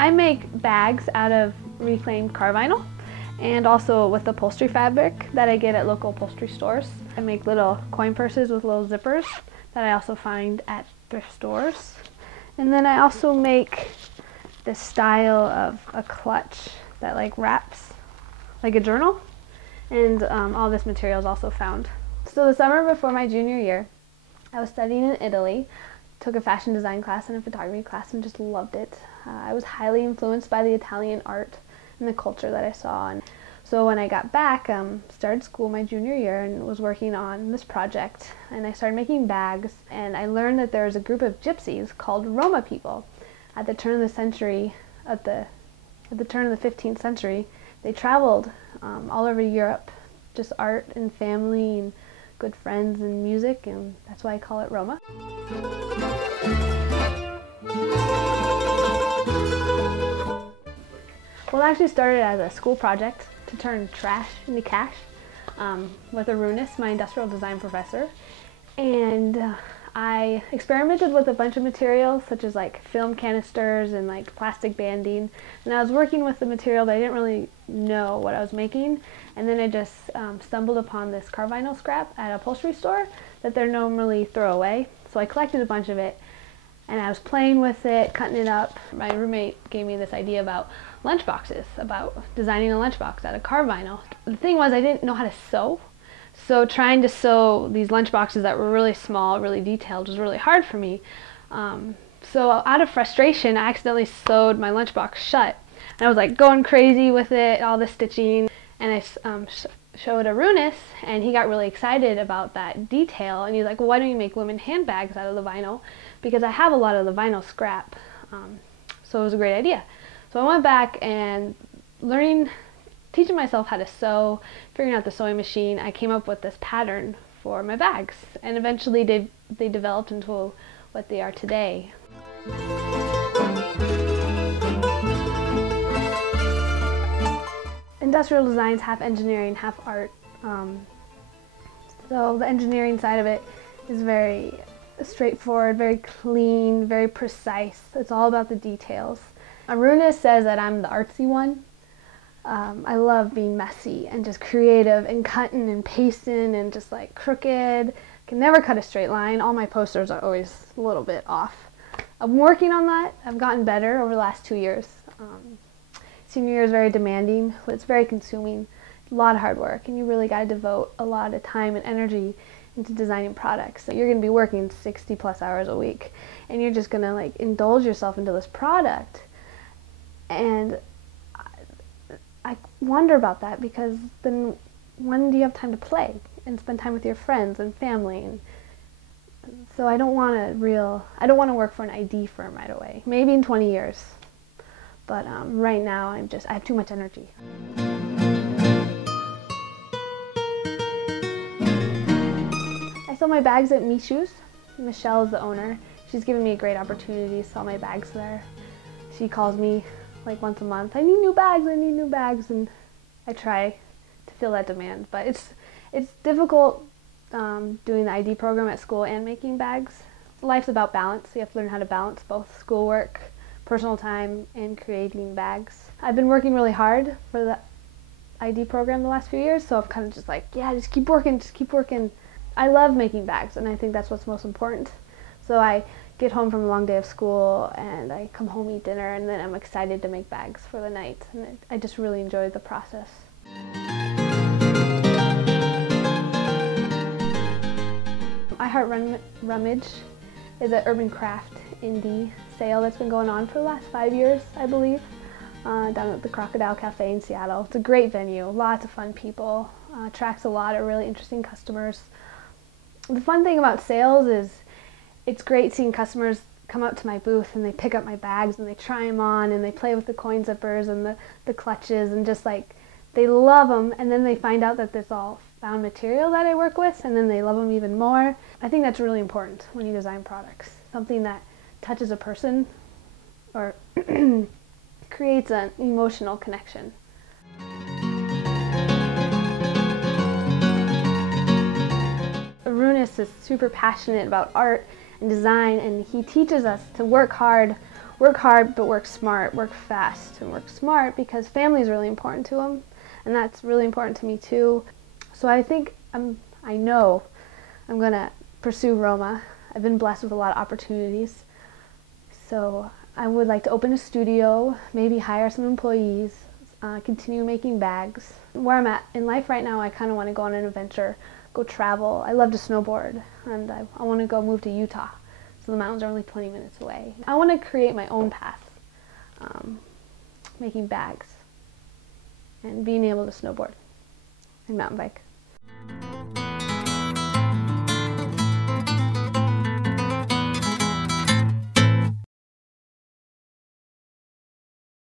I make bags out of reclaimed car vinyl and also with upholstery fabric that I get at local upholstery stores. I make little coin purses with little zippers that I also find at thrift stores. And then I also make this style of a clutch that like wraps like a journal, and all this material is also found. So the summer before my junior year, I was studying in Italy, took a fashion design class and a photography class and just loved it. I was highly influenced by the Italian art and the culture that I saw. And so when I got back, started school my junior year and was working on this project, and I started making bags, and I learned that there was a group of gypsies called Roma people. At the turn of the century, at the turn of the 15th century, they traveled all over Europe, just art and family and good friends and music, and that's why I call it Roma. Well, it actually started as a school project to turn trash into cash with Arunis, my industrial design professor. And I experimented with a bunch of materials such as like film canisters and like plastic banding. And I was working with the material that I didn't really know what I was making. And then I just stumbled upon this car vinyl scrap at a upholstery store that they're normally throw away. So I collected a bunch of it and I was playing with it, cutting it up. My roommate gave me this idea about lunchboxes, about designing a lunchbox out of car vinyl. The thing was, I didn't know how to sew. So trying to sew these lunchboxes that were really small, really detailed, was really hard for me. So out of frustration, I accidentally sewed my lunchbox shut. And I was like going crazy with it, all the stitching. And I showed Arunis, and he got really excited about that detail. And he's like, well, why don't you make women handbags out of the vinyl? Because I have a lot of the vinyl scrap. So it was a great idea. So I went back and teaching myself how to sew, figuring out the sewing machine, I came up with this pattern for my bags. And eventually they developed into what they are today. Industrial design's half engineering, half art. So the engineering side of it is very straightforward, very clean, very precise. It's all about the details. Arunis says that I'm the artsy one. I love being messy and just creative and cutting and pasting and just like crooked. Can never cut a straight line. All my posters are always a little bit off. I'm working on that. I've gotten better over the last 2 years. Senior year is very demanding. It's very consuming. A lot of hard work, and you really got to devote a lot of time and energy into designing products. So you're going to be working 60 plus hours a week, and you're just going to like indulge yourself into this product. And I wonder about that, because then when do you have time to play and spend time with your friends and family? And so I don't want to work for an ID firm right away. Maybe in 20 years. But right now I have too much energy. I sell my bags at Michu's. Michelle is the owner. She's given me a great opportunity to sell my bags there. She calls me like once a month, I need new bags, and I try to fill that demand. But it's difficult doing the ID program at school and making bags. Life's about balance. You have to learn how to balance both schoolwork, personal time, and creating bags. I've been working really hard for the ID program the last few years, so I've kind of just like, yeah, just keep working. I love making bags, and I think that's what's most important. So I get home from a long day of school, and I come home, eat dinner, and then I'm excited to make bags for the night. And I just really enjoy the process. I Heart Rummage is an urban craft indie sale that's been going on for the last 5 years, I believe, down at the Crocodile Cafe in Seattle. It's a great venue, lots of fun people, attracts a lot of really interesting customers. The fun thing about sales is it's great seeing customers come up to my booth and they pick up my bags and they try them on and they play with the coin zippers and the clutches, and just like they love them, and then they find out that it's all found material that I work with, and then they love them even more. I think that's really important when you design products. Something that touches a person or creates an emotional connection. Runis is super passionate about art and design, and he teaches us to work hard but work smart, work fast and work smart, because family is really important to him, and that's really important to me too. So I think I know I'm gonna pursue Roma. I've been blessed with a lot of opportunities, so I would like to open a studio, maybe hire some employees, continue making bags. Where I'm at in life right now, I kind of want to go on an adventure, go travel. I love to snowboard, and I want to go move to Utah. So the mountains are only 20 minutes away. I want to create my own path, making bags and being able to snowboard and mountain bike.